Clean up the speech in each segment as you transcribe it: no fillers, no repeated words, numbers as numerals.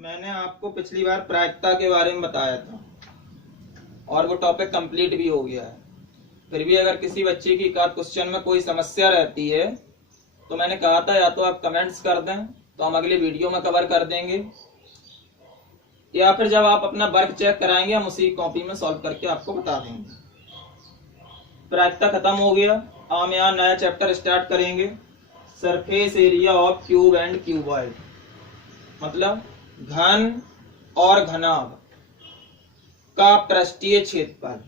मैंने आपको पिछली बार प्रायिकता के बारे में बताया था और वो टॉपिक कंप्लीट भी हो गया है। फिर भी अगर किसी बच्चे की एकाध क्वेश्चन में कोई समस्या रहती है तो मैंने कहा था या तो आप कमेंट्स कर दें तो हम अगले वीडियो में कवर कर देंगे, या फिर जब आप अपना वर्क चेक कराएंगे हम उसी कॉपी में सॉल्व करके आपको बता देंगे। प्रायिकता खत्म हो गया। हम यहाँ नया चैप्टर स्टार्ट करेंगे, surface area of cube and cuboid, मतलब घन और घनाभ का पृष्ठीय क्षेत्रफल।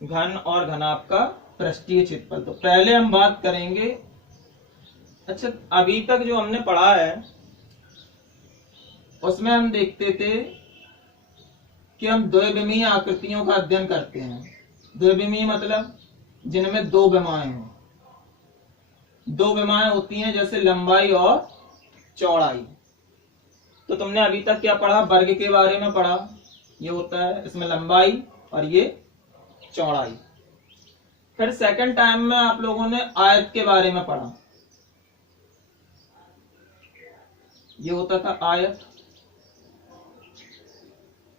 घन और घनाभ का पृष्ठीय क्षेत्रफल। तो पहले हम बात करेंगे, अच्छा अभी तक जो हमने पढ़ा है उसमें हम देखते थे कि हम द्विविमीय आकृतियों का अध्ययन करते हैं। द्विविमीय मतलब जिनमें दो विमाएं हों। दो विमाएं होती हैं जैसे लंबाई और चौड़ाई। तो तुमने अभी तक क्या पढ़ा? वर्ग के बारे में पढ़ा। ये होता है इसमें लंबाई और ये चौड़ाई। फिर सेकंड टाइम में आप लोगों ने आयत के बारे में पढ़ा। ये होता था आयत,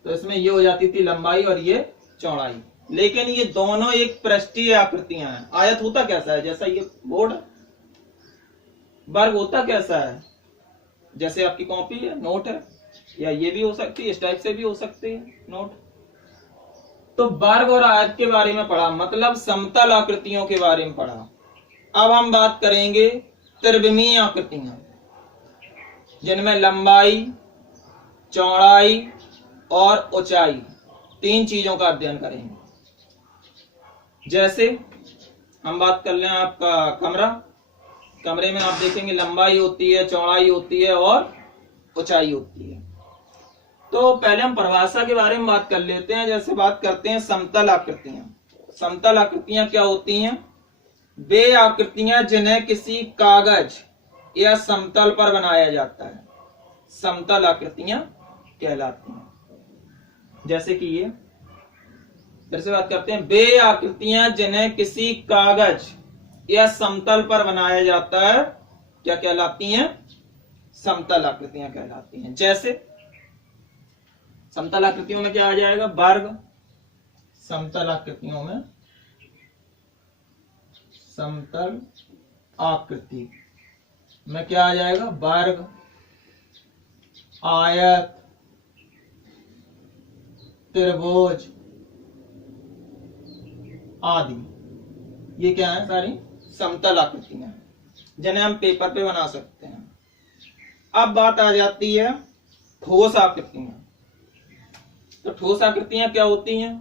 तो इसमें ये हो जाती थी लंबाई और ये चौड़ाई। लेकिन ये दोनों एक पृष्ठीय आकृतियां हैं। आयत होता कैसा है? जैसा ये बोर्ड। वर्ग होता कैसा है? जैसे आपकी कॉपी है, नोट है, या ये भी हो सकती है, इस टाइप से भी हो सकती है नोट। तो वर्ग और आयत के बारे में पढ़ा, मतलब समतल आकृतियों के बारे में पढ़ा। अब हम बात करेंगे त्रिविमीय आकृतियां, जिनमें लंबाई, चौड़ाई और ऊंचाई तीन चीजों का अध्ययन करेंगे। जैसे हम बात कर लें आपका कमरा। कमरे में आप देखेंगे लंबाई होती है, चौड़ाई होती है और ऊंचाई होती है। तो पहले हम परिभाषा के बारे में बात कर लेते हैं। जैसे बात करते हैं समतल आकृतियां। समतल आकृतियां क्या होती हैं? वे आकृतियां जिन्हें किसी कागज या समतल पर बनाया जाता है, समतल आकृतियां कहलाती हैं। जैसे कि ये, फिर से बात करते हैं, वे आकृतियां जिन्हें किसी कागज या समतल पर बनाया जाता है क्या कहलाती हैं? समतल आकृतियां कहलाती हैं। जैसे समतल आकृतियों में क्या आ जाएगा? वर्ग। समतल आकृतियों में, समतल आकृति में क्या आ जाएगा? वर्ग, आयत, त्रिभुज आदि। ये क्या है? सारी समतल आकृतियां जिन्हें हम पेपर पे बना सकते हैं। अब बात आ जाती है ठोस आकृतियां। तो ठोस आकृतियां क्या होती हैं?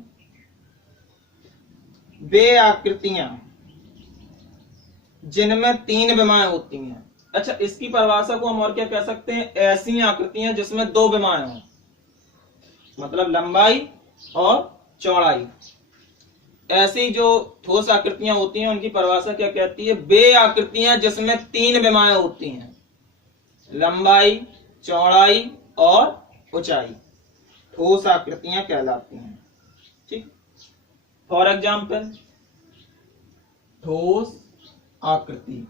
वे आकृतियां जिनमें तीन विमाएं होती हैं। अच्छा, इसकी परिभाषा को हम और क्या कह सकते हैं? ऐसी आकृतियां जिसमें दो विमाएं हों, मतलब लंबाई और चौड़ाई। ऐसी जो ठोस आकृतियां होती हैं उनकी परिभाषा क्या कहती है? वे आकृतियां जिसमें तीन विमाएं होती हैं, लंबाई, चौड़ाई और ऊंचाई, ठोस आकृतियां कहलाती हैं। ठीक। फॉर एग्जाम्पल, ठोस आकृति।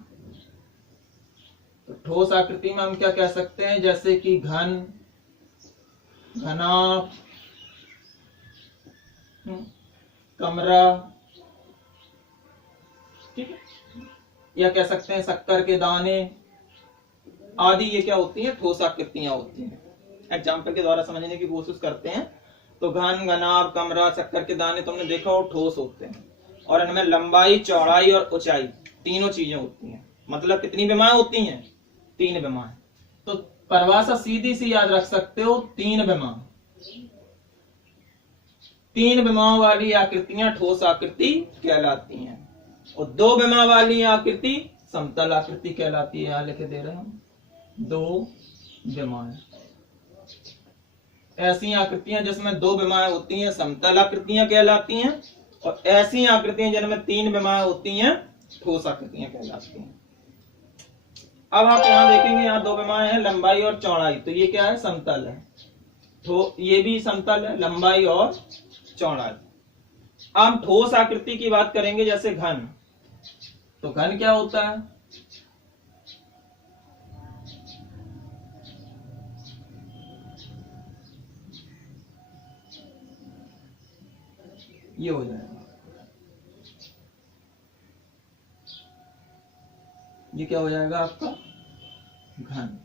तो ठोस आकृति में हम क्या कह सकते हैं? जैसे कि घन, घनाभ, कमरा, ठीक है, या कह सकते हैं शक्कर के दाने आदि। ये क्या होती हैं? ठोस आकृतियां होती हैं। एग्जाम्पल के द्वारा समझने की कोशिश करते हैं। तो घन, घनाभ, कमरा, शक्कर के दाने तुमने देखा हो, ठोस होते हैं और इनमें लंबाई, चौड़ाई और ऊंचाई तीनों चीजें होती हैं। मतलब कितनी विमाएं होती हैं? तीन विमाएं। तो परिभाषा सीधी सी याद रख सकते हो, तीन विमा। तीन विमाओं वाली आकृतियां ठोस आकृति कहलाती हैं और दो विमा वाली आकृति समतल आकृति कहलाती है। यहां लिखे दे रहे हैं दो विमाएं। ऐसी आकृतियां जिसमें दो विमाएं होती हैं समतल आकृतियां कहलाती हैं और ऐसी आकृतियां जिनमें तीन विमाएं होती हैं ठोस आकृतियां कहलाती हैं। अब आप यहां देखेंगे, यहां दो विमाएं हैं, लंबाई और चौड़ाई। तो ये क्या है? समतल है। तो ये भी समतल है, लंबाई और चौड़ाई। हम ठोस आकृति की बात करेंगे, जैसे घन। तो घन क्या होता है? ये हो जाएगा, ये क्या हो जाएगा आपका घन।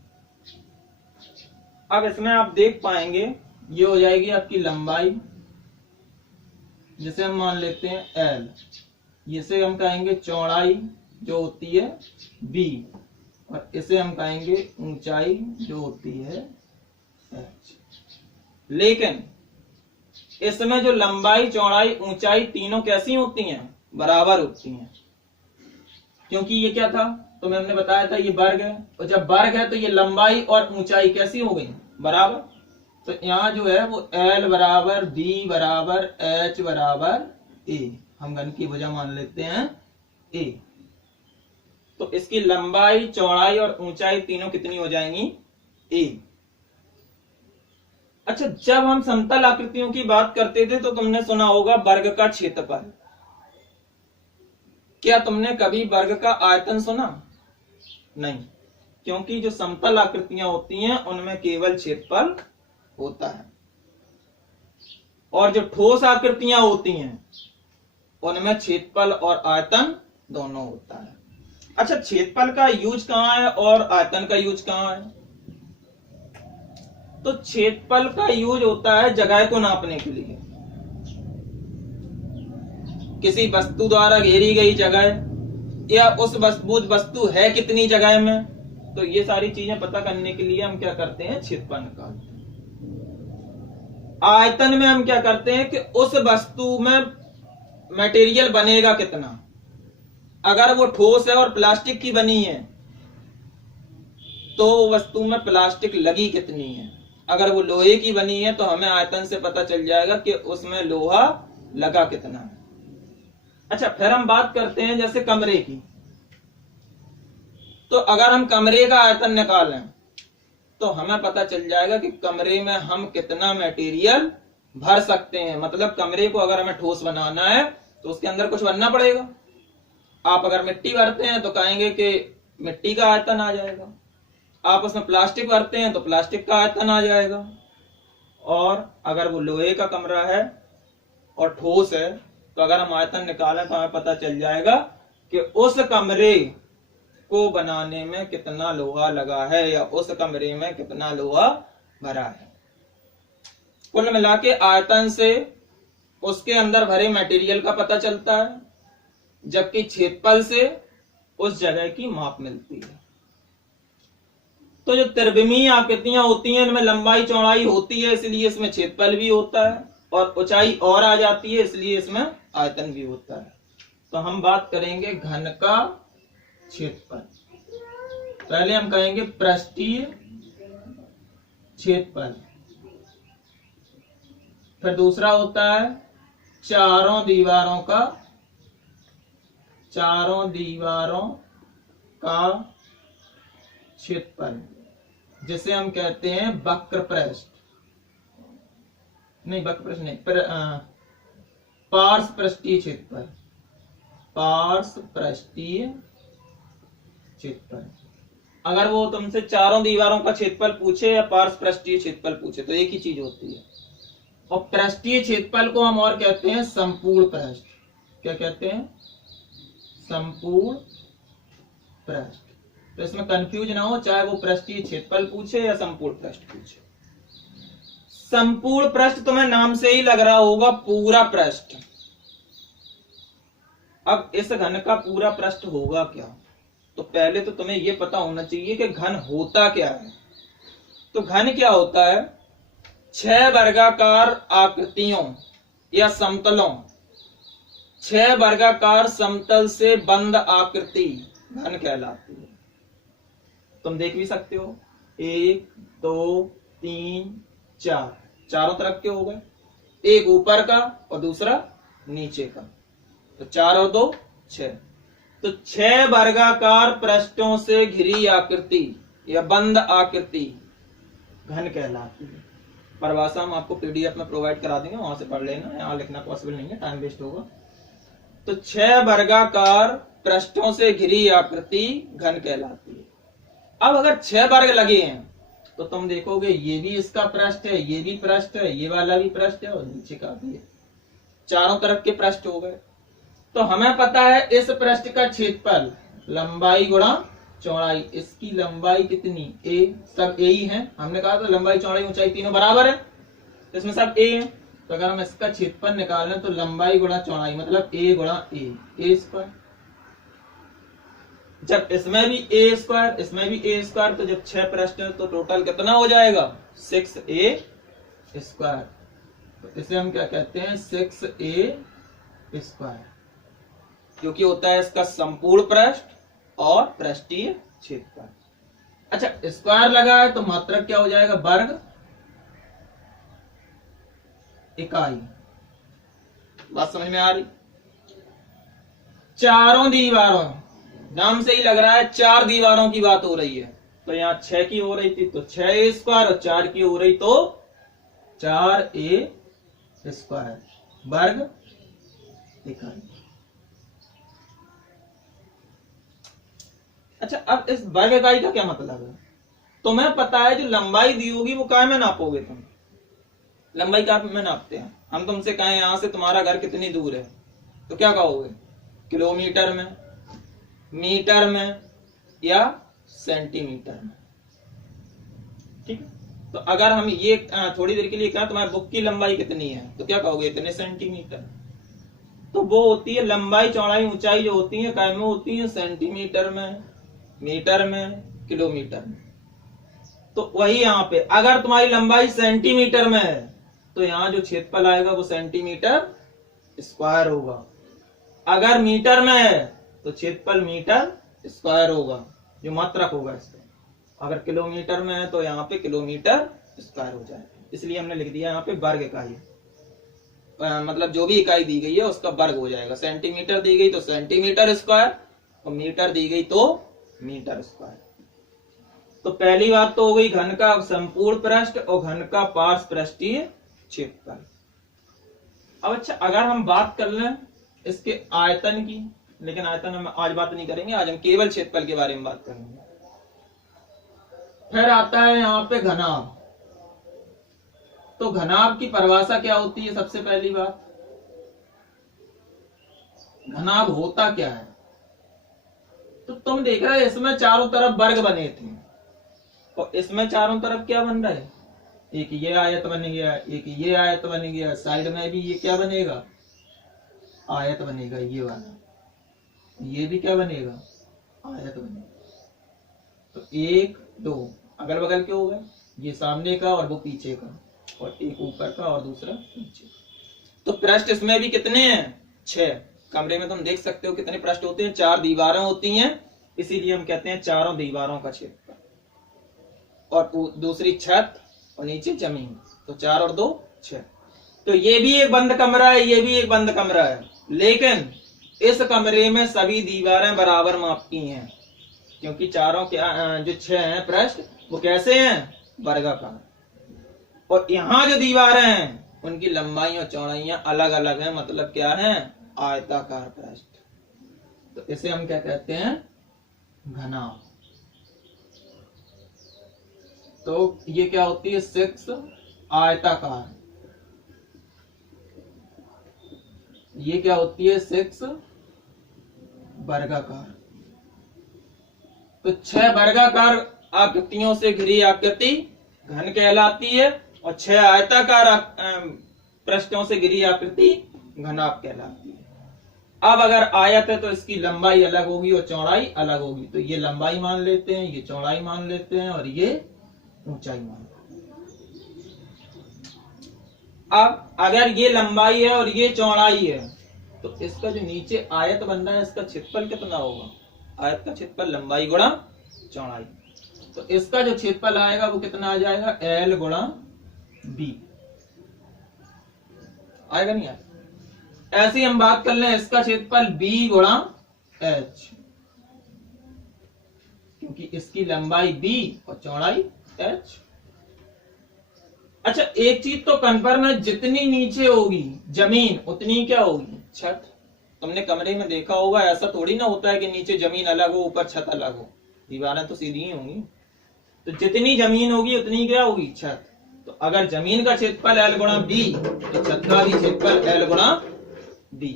अब इसमें आप देख पाएंगे ये हो जाएगी आपकी लंबाई, जिसे हम मान लेते हैं L, इसे हम कहेंगे चौड़ाई जो होती है B, और इसे हम कहेंगे ऊंचाई जो होती है H। लेकिन इसमें जो लंबाई, चौड़ाई, ऊंचाई तीनों कैसी होती हैं? बराबर होती हैं, क्योंकि ये क्या था, तो हमने बताया था ये वर्ग है, और जब वर्ग है तो ये लंबाई और ऊंचाई कैसी हो गई? बराबर। तो यहाँ जो है वो L बराबर B बराबर H बराबर A, हम घन की भुजा मान लेते हैं A। तो इसकी लंबाई, चौड़ाई और ऊंचाई तीनों कितनी हो जाएंगी? A। अच्छा, जब हम समतल आकृतियों की बात करते थे तो तुमने सुना होगा वर्ग का क्षेत्रफल। क्या तुमने कभी वर्ग का आयतन सुना? नहीं, क्योंकि जो समतल आकृतियां होती हैं उनमें केवल क्षेत्रफल होता है, और जो ठोस आकृतियां होती हैं उनमें क्षेत्रफल और आयतन दोनों होता है। अच्छा, क्षेत्रफल का यूज कहाँ है और आयतन का यूज कहाँ है? तो क्षेत्रफल का यूज होता है जगह को नापने के लिए, किसी वस्तु द्वारा घेरी गई जगह, या उस वस्तु है कितनी जगह में, तो ये सारी चीजें पता करने के लिए हम क्या करते हैं? क्षेत्रफल निकालते हैं। आयतन में हम क्या करते हैं कि उस वस्तु में मटेरियल बनेगा कितना, अगर वो ठोस है और प्लास्टिक की बनी है तो वस्तु में प्लास्टिक लगी कितनी है, अगर वो लोहे की बनी है तो हमें आयतन से पता चल जाएगा कि उसमें लोहा लगा कितना है। अच्छा, फिर हम बात करते हैं जैसे कमरे की, तो अगर हम कमरे का आयतन निकालें तो हमें पता चल जाएगा कि कमरे में हम कितना मटेरियल भर सकते हैं। मतलब कमरे को अगर हमें ठोस बनाना है तो उसके अंदर कुछ भरना पड़ेगा। आप अगर मिट्टी भरते हैं तो कहेंगे कि मिट्टी का आयतन आ जाएगा, आप उसमें प्लास्टिक भरते हैं तो प्लास्टिक का आयतन आ जाएगा, और अगर वो लोहे का कमरा है और ठोस है तो अगर हम आयतन निकालें तो हमें पता चल जाएगा कि उस कमरे को बनाने में कितना लोहा लगा है या उस कमरे में कितना लोहा भरा है। कुल मिला के आयतन से उसके अंदर भरे मटेरियल का पता चलता है, जबकि क्षेत्रफल से उस जगह की माप मिलती है। तो जो त्रिविमीय आकृतियां होती हैं इनमें लंबाई चौड़ाई होती है, इसलिए इसमें क्षेत्रफल भी होता है, और ऊंचाई और आ जाती है इसलिए इसमें आयतन भी होता है। तो हम बात करेंगे घन का क्षेत्रफल। पहले हम कहेंगे पृष्ठीय क्षेत्रफल, फिर दूसरा होता है चारों दीवारों का क्षेत्रफल, जिसे हम कहते हैं वक्र पृष्ठ, नहीं वक्र पृष्ठ नहीं, पार्श्व पृष्ठीय क्षेत्रफल, पार्श्व पृष्ठीय क्षेत्रफल। अगर वो तुमसे चारों दीवारों का क्षेत्रफल पूछे या पार्श्व पृष्ठीय क्षेत्रफल पूछे तो एक ही चीज होती है। और पृष्ठीय क्षेत्रफल को हम और कहते हैं संपूर्ण पृष्ठ। क्या कहते हैं? संपूर्ण पृष्ठ। तो इसमें कंफ्यूज ना हो, चाहे वो पृष्ठीय क्षेत्रफल पूछे या संपूर्ण पृष्ठ पूछे। संपूर्ण पृष्ठ तुम्हें नाम से ही लग रहा होगा पूरा पृष्ठ। अब इस घन का पूरा पृष्ठ होगा क्या? तो पहले तो तुम्हें यह पता होना चाहिए कि घन होता क्या है। तो घन क्या होता है? 6 वर्गाकार आकृतियों या समतलों, 6 वर्गाकार समतल से बंद आकृति घन कहलाती है। तुम देख भी सकते हो, 1 2 3 4, चारों तरफ के हो गए, एक ऊपर का और दूसरा नीचे का, तो 4 और 2 6। तो 6 वर्गाकार पृष्ठों से घिरी आकृति या बंद आकृति घन कहलाती है। परिभाषा हम आपको पीडीएफ में प्रोवाइड करा देंगे, वहां से पढ़ लेना, यहाँ लिखना पॉसिबल नहीं है, टाइम वेस्ट होगा। तो 6 वर्गाकार पृष्ठों से घिरी आकृति घन कहलाती है। अब अगर 6 वर्ग लगे हैं तो तुम देखोगे ये भी इसका पृष्ठ है, ये भी पृष्ठ है, ये वाला भी पृष्ठ है और नीचे का भी है। चारों तरफ के पृष्ठ हो गए। तो हमें पता है इस पृष्ठ का क्षेत्रफल लंबाई गुणा चौड़ाई, इसकी लंबाई कितनी ए, सब ए ही है। हमने कहा था लंबाई चौड़ाई ऊंचाई तीनों बराबर है, तो इसमें सब ए है। तो अगर हम इसका क्षेत्रफल निकालें तो लंबाई गुणा चौड़ाई मतलब ए गुणा ए स्क्वायर। जब इसमें भी ए स्क्वायर इसमें भी ए स्क्वायर, तो जब 6 पृष्ठ है तो टोटल कितना हो जाएगा 6a स्क्वायर। तो इसे हम क्या कहते हैं 6a स्क्वायर, क्योंकि होता है इसका संपूर्ण पृष्ठ और पृष्ठीय क्षेत्रफल। अच्छा स्क्वायर लगा है तो मात्रक क्या हो जाएगा वर्ग इकाई। बात समझ में आ रही? चारों दीवारों, नाम से ही लग रहा है 4 दीवारों की बात हो रही है। तो यहाँ 6 की हो रही थी तो 6a स्क्वायर, और 4 की हो रही तो 4a स्क्वायर वर्ग इकाई। अच्छा अब इस वर्ग इकाई का क्या मतलब है? तुम्हें पता है जो लंबाई दी होगी वो काय में नापोगे तुम? लंबाई का में नापते हैं हम। तुमसे कहें यहां से तुम्हारा घर कितनी दूर है तो क्या कहोगे? किलोमीटर में, मीटर में या सेंटीमीटर में। ठीक है, तो अगर हम ये थोड़ी देर के लिए कहें तुम्हारी बुक की लंबाई कितनी है तो क्या कहोगे? इतने सेंटीमीटर। तो वो होती है लंबाई चौड़ाई ऊंचाई जो होती है काय में होती है सेंटीमीटर में, मीटर में, किलोमीटर में। तो वही यहाँ पे अगर तुम्हारी लंबाई सेंटीमीटर में है तो यहाँ जो क्षेत्रफल आएगा वो सेंटीमीटर स्क्वायर होगा। अगर मीटर में है तो क्षेत्रफल मीटर स्क्वायर होगा, जो मात्रक होगा इसका। अगर किलोमीटर में है तो यहाँ पे किलोमीटर स्क्वायर हो जाए। इसलिए हमने लिख दिया यहाँ पे वर्ग इकाई, मतलब जो भी इकाई दी गई है उसका वर्ग हो जाएगा। सेंटीमीटर दी गई तो सेंटीमीटर स्क्वायर, और मीटर दी गई तो मीटर स्क्वायर। तो पहली बात तो हो गई घन का संपूर्ण पृष्ठ और घन का पार्श्व पृष्ठीय क्षेत्रफल। अब अच्छा अगर हम बात कर लें इसके आयतन की, लेकिन आयतन हम आज बात नहीं करेंगे, आज हम केवल क्षेत्रफल के बारे में बात करेंगे। फिर आता है यहाँ पे घनाभ। तो घनाभ की परिभाषा क्या होती है? सबसे पहली बात घनाभ होता क्या है? तो तुम देख रहे हो इसमें चारों तरफ वर्ग बने थे और इसमें चारों तरफ क्या बन रहा है? एक ये आयत बन गया, एक ये आयत बन गया, साइड में भी ये क्या बनेगा? आयत बनेगा ये वाला। ये भी क्या बनेगा? आयत बनेगा। तो 1 2 अगल बगल के हो गए, ये सामने का और वो पीछे का, और एक ऊपर का और दूसरा नीचे। तो पृष्ठ इसमें भी कितने हैं? 6। कमरे में तुम देख सकते हो कितने पृष्ठ होते हैं, 4 दीवारें होती हैं, इसीलिए हम कहते हैं चारों दीवारों का क्षेत्रफल। और दूसरी छत और नीचे जमीन, तो 4 और 2 6। तो ये भी एक बंद कमरा है, ये भी एक बंद कमरा है, लेकिन इस कमरे में सभी दीवारें बराबर माप की हैं, क्योंकि चारों के जो 6 हैं पृष्ठ वो कैसे हैं? वर्गाकार। और यहाँ जो दीवारें हैं उनकी लंबाई और चौड़ाइयां अलग अलग हैं, मतलब क्या है? आयताकार पृष्ठ। तो इसे हम क्या कहते हैं? घनाभ। तो ये क्या होती है? 6 आयताकार। ये क्या होती है? 6 वर्गाकार। तो 6 वर्गाकार आकृतियों से घिरी आकृति घन कहलाती है, और 6 आयताकार पृष्ठों से घिरी आकृति घनाभ कहलाती है। अब अगर आयत है तो इसकी लंबाई अलग होगी और चौड़ाई अलग होगी। तो ये लंबाई मान लेते हैं, ये चौड़ाई मान लेते हैं, और ये ऊंचाई मान लेते हैं। अब अगर ये लंबाई है और ये चौड़ाई है तो इसका जो नीचे आयत बन रहा है इसका क्षेत्रफल कितना होगा? आयत का क्षेत्रफल लंबाई गुणा चौड़ाई। तो इसका जो क्षेत्रफल आएगा वो कितना आ जाएगा? L गुणा B आएगा, नहीं आएगा? ऐसे ही हम बात कर लें इसका क्षेत्रफल B गुणा H, क्योंकि इसकी लंबाई B और चौड़ाई H। अच्छा एक चीज तो कन्फर्म है, जितनी नीचे होगी जमीन उतनी क्या होगी? छत। तुमने कमरे में देखा होगा, ऐसा थोड़ी ना होता है कि नीचे जमीन अलग हो ऊपर छत अलग हो, दीवारें तो सीधी ही होंगी। तो जितनी जमीन होगी उतनी क्या होगी? छत। तो अगर जमीन का क्षेत्रफल L गुणा B तो छत का भी क्षेत्रफल L गुणा डी।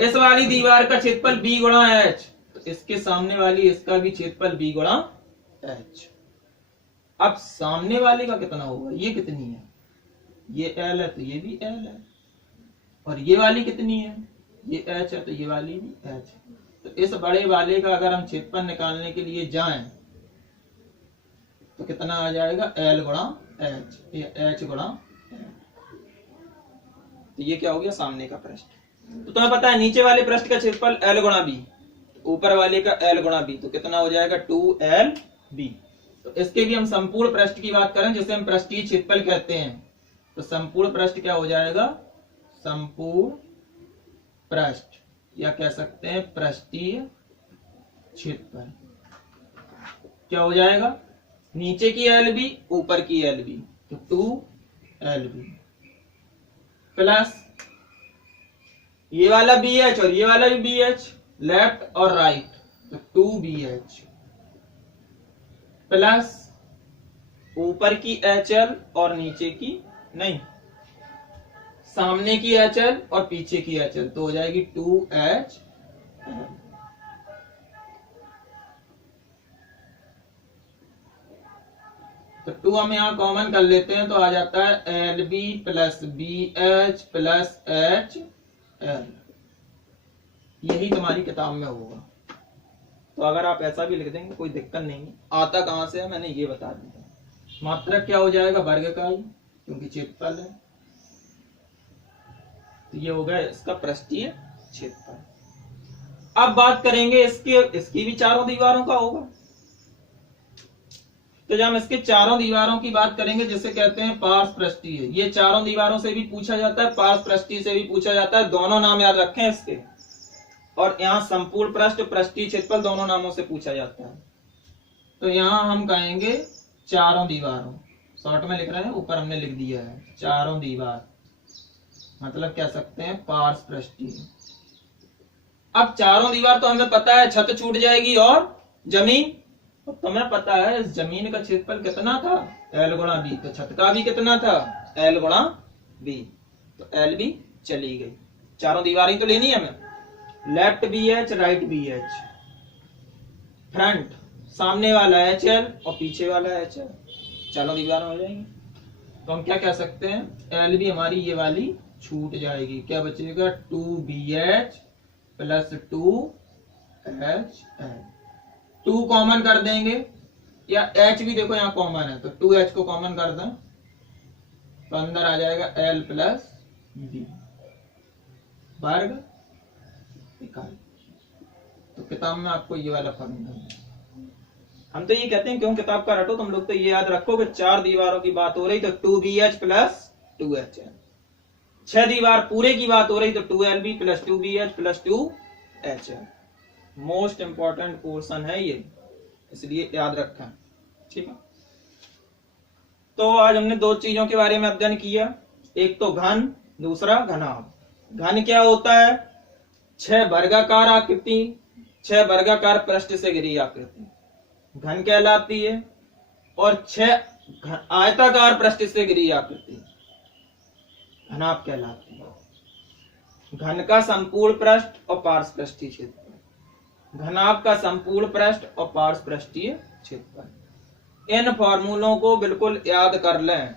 इस वाली दीवार का क्षेत्रफल बी गुणा एच, तो इसके सामने वाली इसका भी क्षेत्रफल बी गुणा एच। अब सामने वाले का कितना होगा, ये कितनी है, ये एल है तो ये भी एल है, और ये वाली कितनी है, ये एच है तो ये वाली भी एच है। तो इस बड़े वाले का अगर हम क्षेत्रफल निकालने के लिए जाएं तो कितना आ जाएगा, एल गुणा एच, एच गुणा एल। तो ये क्या हो गया, सामने का पृष्ठ। तो तुम्हें पता है नीचे वाले पृष्ठ का क्षेत्रफल एल गुणा बी, ऊपर वाले का एल गुणा बी, तो कितना हो जाएगा 2l b। तो इसके भी हम संपूर्ण पृष्ठ की बात करें जिसे हम पृष्ठीय क्षेत्रफल कहते हैं, तो संपूर्ण पृष्ठ क्या हो जाएगा, संपूर्ण पृष्ठ, या कह सकते हैं पृष्ठीय क्षेत्रफल क्या हो जाएगा, नीचे की एल बी ऊपर की एल बी, तो 2l b प्लस ये वाला बी एच और ये वाला भी बी एच, लेफ्ट और राइट, तो 2bh प्लस ऊपर की HL और नीचे की नहीं, सामने की HL और पीछे की HL, तो हो जाएगी 2h। तो 2 हम यहां कॉमन कर लेते हैं तो आ जाता है LB plus BH plus HL। यही तुम्हारी किताब में होगा, तो अगर आप ऐसा भी लिख देंगे कोई दिक्कत नहीं है। आता कहां से है मैंने ये बता दिया। मात्रक क्या हो जाएगा, वर्गकाई, क्योंकि क्षेत्रफल है, तो ये हो गया इसका पृष्ठीय क्षेत्रफल। अब बात करेंगे इसकी भी चारों दीवारों का होगा, तो जब हम इसके चारों दीवारों की बात करेंगे जिसे कहते हैं पार्श्व पृष्ठीय, ये चारों दीवारों से भी पूछा जाता है, पार्श्व पृष्ठीय से भी पूछा जाता है, दोनों नाम याद रखें इसके। और यहाँ संपूर्ण पृष्ठ, पृष्ठीय क्षेत्रफल दोनों नामों से पूछा जाता है। तो यहाँ हम कहेंगे चारों दीवारों, शॉर्ट में लिख रहे हैं, ऊपर हमने लिख दिया है चारों दीवार, मतलब कह सकते हैं पार्श्व पृष्ठीय। अब चारों दीवार तो हमें पता है छत छूट जाएगी और जमीन, तो तुम्हें पता है इस जमीन का क्षेत्रफल कितना था, एल गुणा बी, तो छत का भी कितना था, एल गुणा बी, तो एल बी चली गई। चारों दीवारें तो लेनी है हमें, left B H right B H, front सामने वाला एच एल और पीछे वाला एच एल, चारों दीवारें हो जाएंगी। तो हम क्या कह सकते हैं, एल बी हमारी ये वाली छूट जाएगी, क्या बचेगा 2bh प्लस 2hl, 2 कॉमन कर देंगे, या h भी देखो यहाँ कॉमन है तो 2h को कॉमन कर दें तो अंदर आ जाएगा l प्लस b वर्ग इकाई। तो किताब में आपको ये वाला फॉर्मूला है। हम तो ये कहते हैं क्यों किताब का रटो, तुम लोग तो ये याद रखो कि 4 दीवारों की बात हो रही तो 2bh प्लस 2hl, 6 दीवार पूरे की बात हो रही तो 2lb plus 2bh plus 2hl। Most important portion है ये, इसलिए याद रखें, ठीक है। तो आज हमने 2 चीजों के बारे में अध्ययन किया, एक तो घन, दूसरा घनाभ। घन क्या होता है, 6 वर्गाकार आकृति, 6 वर्गाकार पृष्ठ से घिरी आकृति घन कहलाती है, और 6 आयताकार पृष्ठ से घिरी आकृति घनाभ कहलाती है। घन का संपूर्ण पृष्ठ और पार्श्व पृष्ठीय क्षेत्रफल, घनाभ का संपूर्ण पृष्ठ और पार्श्व पृष्ठीय क्षेत्रफल। इन फॉर्मूलों को बिल्कुल याद कर लें,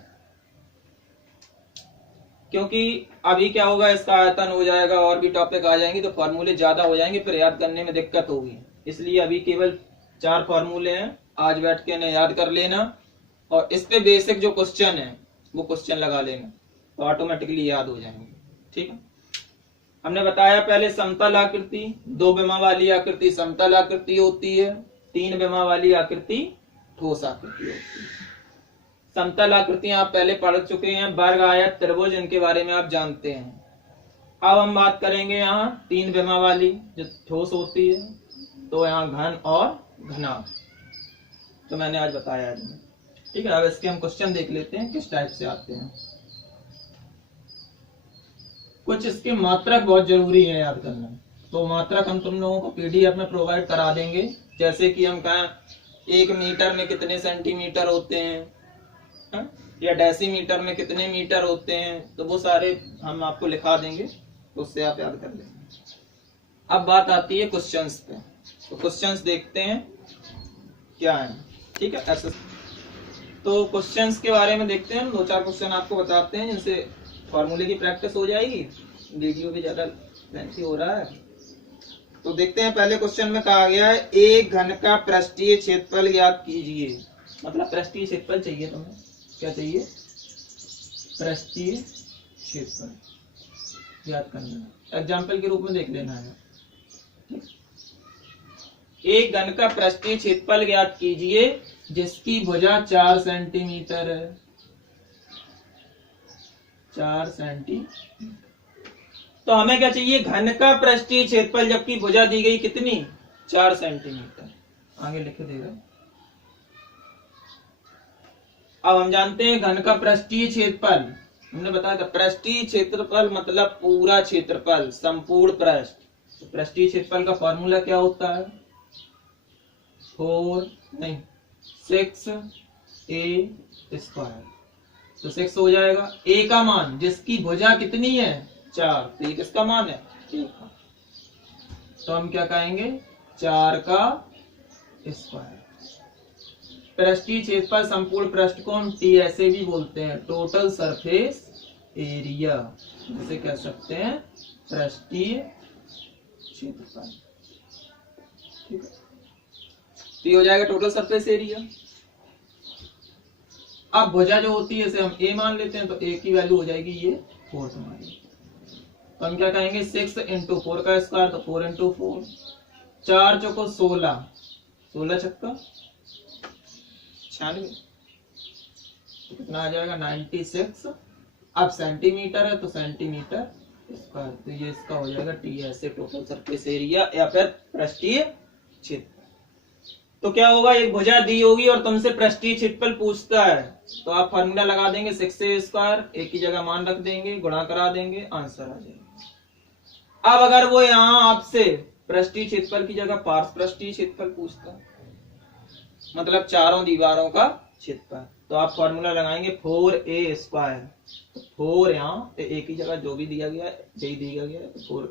क्योंकि अभी क्या होगा, इसका आयतन हो जाएगा और भी टॉपिक आ जाएंगे तो फॉर्मूले ज्यादा हो जाएंगे, फिर याद करने में दिक्कत होगी। इसलिए अभी केवल 4 फॉर्मूले हैं, आज बैठ के इन्हें याद कर लेना, और इस पे बेसिक जो क्वेश्चन है वो क्वेश्चन लगा लेना, तो ऑटोमेटिकली याद हो जाएंगे, ठीक है। हमने बताया पहले समतल आकृति, 2 विमा वाली आकृति समतल आकृति होती है, 3 विमा वाली आकृति ठोस आकृति होती है। समतल आकृतियां आप पहले पढ़ चुके हैं, वर्ग, आयत, त्रिभुज, इनके बारे में आप जानते हैं। अब हम बात करेंगे यहाँ 3 विमा वाली जो ठोस होती है, तो यहाँ घन और घनाभ, तो मैंने आज बताया है, ठीक है। अब इसके हम क्वेश्चन देख लेते हैं किस टाइप से आते हैं। कुछ इसके मात्रक बहुत जरूरी है याद करना, तो मात्रक हम तुम लोगों को पीडीएफ में प्रोवाइड करा देंगे। जैसे कि हम कहें 1 मीटर में कितने सेंटीमीटर होते हैं, या डेसीमीटर में कितने मीटर होते हैं, तो वो सारे हम आपको लिखा देंगे, तो उससे आप याद कर लेंगे। अब बात आती है क्वेश्चंस पे, तो क्वेश्चंस देखते हैं क्या है। ठीक है, ऐसे तो क्वेश्चंस के बारे में देखते हैं। 2-4 क्वेश्चन आपको बताते हैं जिनसे फॉर्मूले की प्रैक्टिस हो जाएगी। वीडियो भी ज्यादा लेंथी हो रहा है, तो देखते हैं। पहले क्वेश्चन में कहा गया है एक घन का पृष्ठीय क्षेत्रफल ज्ञात कीजिए। मतलब पृष्ठीय क्षेत्रफल चाहिए तुम्हें, क्या चाहिए? पृष्ठीय क्षेत्रफल याद करना, एग्जाम्पल के रूप में देख लेना है। एक घन का पृष्ठीय क्षेत्रफल ज्ञात कीजिए जिसकी भुजा 4 सेंटीमीटर है। 4 सेंटीमीटर। तो हमें क्या चाहिए? घन का पृष्ठीय क्षेत्रफल, जबकि भुजा दी गई कितनी? 4 सेंटीमीटर। आगे लिख देगा। अब हम जानते हैं घन का पृष्ठीय क्षेत्रफल, हमने बताया था पृष्ठीय क्षेत्रफल मतलब पूरा क्षेत्रफल, संपूर्ण पृष्ठ। तो पृष्ठीय क्षेत्रफल का फॉर्मूला क्या होता है? 6a²। तो 6 हो जाएगा। a का मान, जिसकी भुजा कितनी है? 4, तो ये किसका मान है? a का। तो हम क्या कहेंगे? 4 का स्क्वायर। पृष्ठीय क्षेत्रफल संपूर्ण पृष्ठ को हम टी ऐसे भी बोलते हैं, टोटल सरफेस एरिया, जिसे कह सकते हैं पृष्ठीय क्षेत्रफल। ठीक है, तो ये हो जाएगा टोटल सरफेस एरिया। अब भुजा जो होती है इसे हम a मान लेते हैं, तो a की वैल्यू हो जाएगी ये 4 हमारी। तो हम क्या कहेंगे? 6 × 4 का स्क्वायर, तो 4 × 4। 4 चौको 16, 16 छक्का 96, तो कितना आ जाएगा? 96। अब सेंटीमीटर है तो सेंटीमीटर स्क्वायर, तो ये इसका हो जाएगा टी ऐसे टोटल सरफेस एरिया या फिर पृष्ठीय क्षेत्रफल। तो क्या होगा? एक भुजा दी होगी और तुमसे पृष्ठीय क्षेत्रफल पूछता है, तो आप फॉर्मूला लगा देंगे 6a², एक ही जगह मान रख देंगे, गुणा करा देंगे, आंसर आ जाएगा। अब अगर वो यहाँ आपसे पृष्ठीय क्षेत्रफल की जगह पार्श्वपृष्ठीय क्षेत्रफल पूछता है, मतलब चारों दीवारों का क्षेत्रफल, तो आप फॉर्मूला लगाएंगे 4a²। 4 यहाँ एक ही जगह जो भी दिया गया है यही दिया गया है, 4।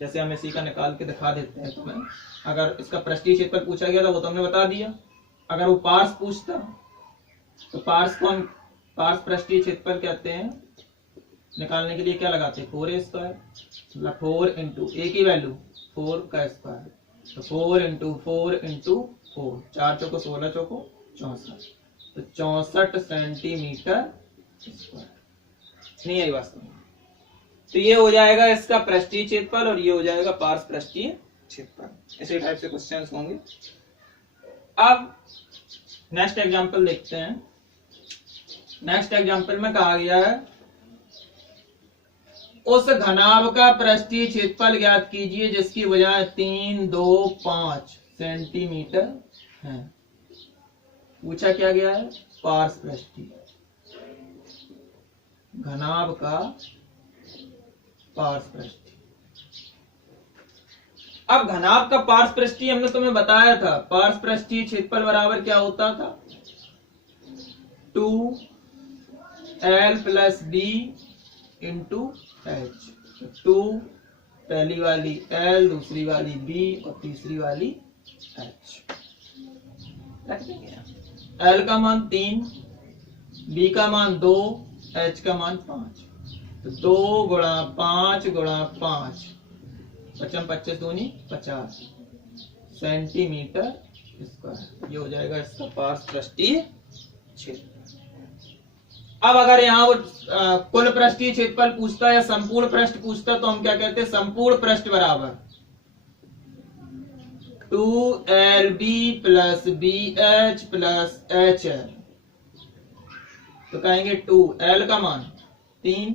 जैसे हम इसी का निकाल के दिखा देते हैं तुम्हें। अगर इसका पृष्ठीय क्षेत्रफल पूछा गया था वो तो हमने बता दिया। अगर वो पार्श्व पूछता तो पार्श्व को हम पार्श्व पृष्ठीय क्षेत्रफल कहते हैं। निकालने के लिए क्या लगाते हैं? 4a², मतलब 4 × a की वैल्यू 4 का स्क्वायर, तो 4 × 4 × 4, 4 चौको 16 चौको 64, तो 64 सेंटीमीटर स्क्वायर। नहीं आई वास्तव में। तो ये हो जाएगा इसका पृष्ठीय क्षेत्रफल और ये हो जाएगा पार्श्व पृष्ठीय क्षेत्रफल। इसी टाइप से क्वेश्चंस होंगे। अब नेक्स्ट एग्जांपल देखते हैं। नेक्स्ट एग्जांपल में कहा गया है उस घनाभ का पृष्ठीय क्षेत्रफल ज्ञात कीजिए जिसकी भुजाएं 3, 2, 5 सेंटीमीटर है। पूछा क्या गया है? पार्श्व पृष्ठीय, घनाभ का पार्श्व पृष्ठीय। अब घनाभ का पार्श्व पृष्ठीय हमने तुम्हें बताया था, पार्श्व पृष्ठीय क्षेत्रफल बराबर क्या होता था? 2l + b × h। 2 पहली वाली l, दूसरी वाली b और तीसरी वाली h। रख देंगे। l का मान 3, b का मान 2, h का मान 5, तो 2 × 5 × 5, 55 25 दूनी 50 सेंटीमीटर स्क्वायर। ये हो जाएगा इसका पार्श्व पृष्ठीय क्षेत्रफल। अब अगर यहाँ वो कुल पृष्ठीय क्षेत्रफल पूछता है या संपूर्ण पृष्ठ पूछता है, तो हम क्या कहते हैं? संपूर्ण पृष्ठ बराबर 2lb + bh + hl। तो कहेंगे 2l का मान 3,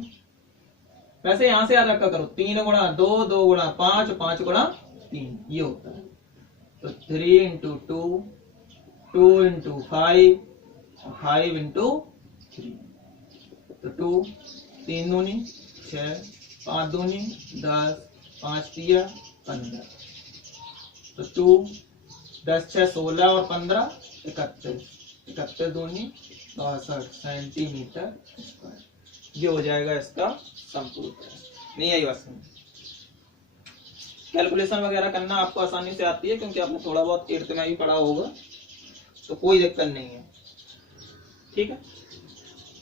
वैसे यहां से याद रखा करो 3 × 2, 2 × 5, 5 × 3 ये होता है। तो 3 × 2, 2 × 5, 5 × 3, तो 2 3 दूनी 6, 5 दूनी 10, 5 तिया 15, तो 2 10 6 16 और 15 31, 31 दूनी 62 सेंटीमीटर स्क्वायर। ये हो जाएगा इसका संपूर्ण पृष्ठ। नहीं आई बात समझ? कैलकुलेशन वगैरह करना आपको आसानी से आती है क्योंकि आपने थोड़ा बहुत 8th में भी पढ़ा होगा, तो कोई दिक्कत नहीं है। ठीक है,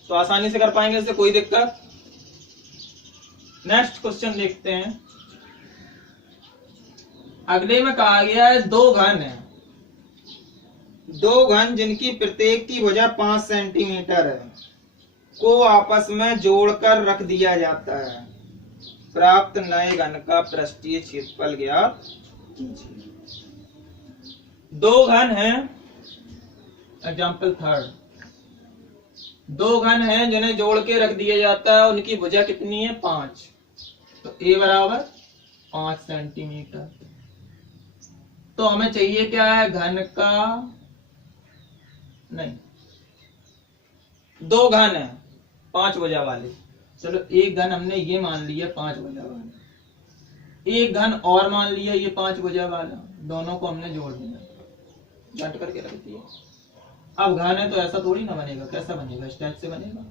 तो आसानी से कर पाएंगे, इससे कोई दिक्कत। नेक्स्ट क्वेश्चन देखते हैं। अगले में कहा गया है दो घन है, दो घन जिनकी प्रत्येक की भुजा 5 सेंटीमीटर है को आपस में जोड़कर रख दिया जाता है। प्राप्त नए घन का पृष्ठीय क्षेत्रफल ज्ञात कीजिए। दो घन हैं, एग्जाम्पल थर्ड, दो घन हैं जिन्हें जोड़ के रख दिया जाता है, उनकी भुजा कितनी है? 5। तो ए बराबर 5 सेंटीमीटर। तो हमें चाहिए क्या है? घन का, नहीं, दो घन है 5 भुजा वाले। चलो एक घन हमने ये मान लिया 5 भुजा वाला, एक घन और मान लिया ये 5 भुजा वाला, दोनों को हमने जोड़ दिया, जट करके रख दिया। अब घन है तो ऐसा थोड़ी ना बनेगा, कैसा बनेगा? इस टाइप से बनेगा।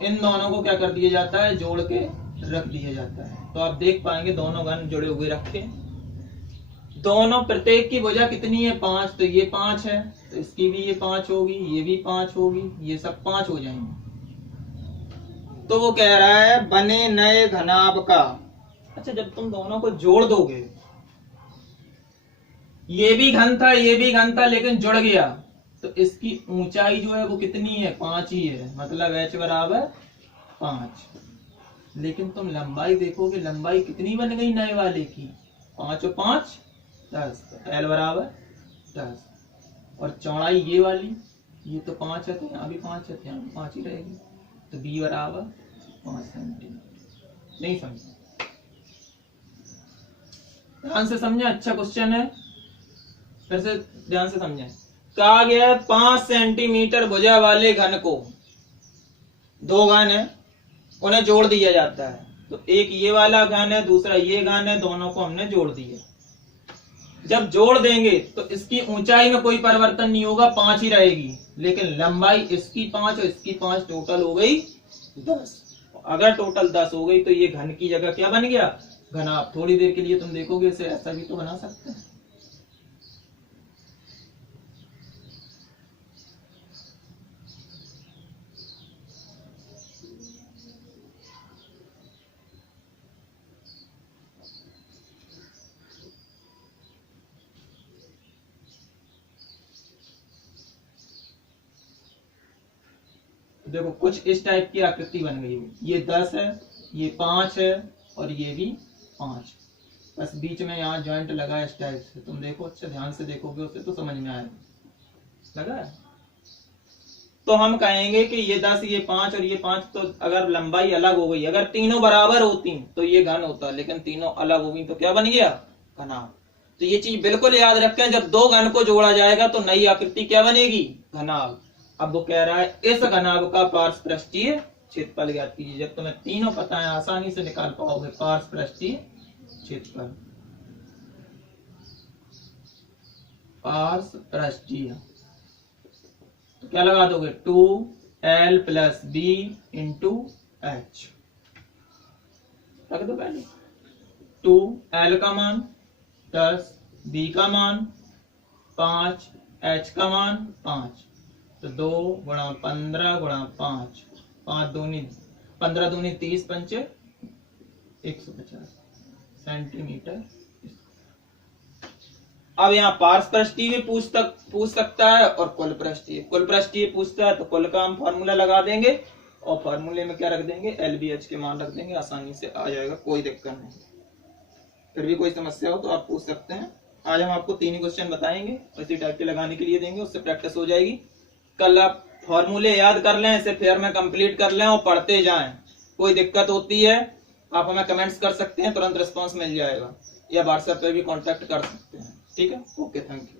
इन दोनों को क्या कर दिया जाता है? जोड़ के रख दिया जाता है। तो आप देख पाएंगे दोनों घन जुड़े हुए रखे, दोनों प्रत्येक की भुजा कितनी है? 5। तो ये 5 है, तो इसकी भी ये 5 होगी, ये भी 5 होगी, ये सब 5 हो जाएंगे। तो वो कह रहा है बने नए घनाभ का। अच्छा, जब तुम दोनों को जोड़ दोगे, ये भी घन था ये भी घन था लेकिन जुड़ गया, तो इसकी ऊंचाई जो है वो कितनी है? 5 ही है, मतलब h बराबर 5। लेकिन तुम लंबाई देखोगे, लंबाई कितनी बन गई नए वाले की? 5 और 5 10, तो L बराबर 10। और चौड़ाई ये वाली, ये तो 5 है, तो यहाँ भी 5 है, तो यहाँ भी 5 ही रहेगी। तो B बराबर 5 सेंटीमीटर। नहीं समझे? ध्यान से समझे, अच्छा क्वेश्चन है, फिर से ध्यान से समझे। कहा गया 5 सेंटीमीटर भुजा वाले घन को, दो घन है, उन्हें जोड़ दिया जाता है। तो एक ये वाला घन है, दूसरा ये घन है, दोनों को हमने जोड़ दिया। जब जोड़ देंगे तो इसकी ऊंचाई में कोई परिवर्तन नहीं होगा, 5 ही रहेगी, लेकिन लंबाई इसकी 5 और इसकी 5 टोटल हो गई 10। अगर टोटल 10 हो गई तो ये घन की जगह क्या बन गया? घनाभ। थोड़ी देर के लिए तुम देखोगे इसे ऐसा भी तो बना सकते हैं। देखो कुछ इस टाइप की आकृति बन गई है, ये 10 है, ये 5 है और ये भी 5, बस बीच में यहाँ जॉइंट लगा है इस टाइप से। तुम देखो, अच्छा ध्यान से देखोगे उसे तो समझ में आएगा। लगा है? तो हम कहेंगे कि ये 10 ये 5 और ये 5, तो अगर लंबाई अलग हो गई, अगर तीनों बराबर होती तो ये घन होता, लेकिन तीनों अलग हो गई तो क्या बन गया? घनाभ। तो ये चीज बिल्कुल याद रखें, जब दो घन को जोड़ा जाएगा तो नई आकृति क्या बनेगी? घनाभ। अब वो कह रहा है इस घनाभ का पार्श्वपृष्ठीय क्षेत्रफल ज्ञात कीजिए। जब तुम्हें तीनों पता है आसानी से निकाल पाओगे पार्श्वपृष्ठीय क्षेत्रफल। पार्श्वपृष्ठीय तो क्या लगा दोगे? 2L + B × H रख दो पहले। 2L का मान 10, B का मान 5, H का मान 5, तो 2 × 15 × 5, 5 दूनी 15 दूनी 30, 5 150 सेंटीमीटर। अब यहाँ पार्श्वपृष्ठीय भी पूछ सकता है और कुल पृष्ठीय पूछता है, तो कुल का हम फॉर्मूला लगा देंगे और फॉर्मूले में क्या रख देंगे? LBH के मान रख देंगे, आसानी से आ जाएगा, कोई दिक्कत नहीं। फिर भी कोई समस्या हो तो आप पूछ सकते हैं। आज हम आपको 3 ही क्वेश्चन बताएंगे, इसी टाइप के लगाने के लिए देंगे, उससे प्रैक्टिस हो जाएगी। कल आप फॉर्मूले याद कर लें, इसे फेयर में कंप्लीट कर लें और पढ़ते जाएं। कोई दिक्कत होती है आप हमें कमेंट्स कर सकते हैं, तुरंत रिस्पांस मिल जाएगा, या व्हाट्सएप पे भी कांटेक्ट कर सकते हैं। ठीक है, ओके, थैंक यू।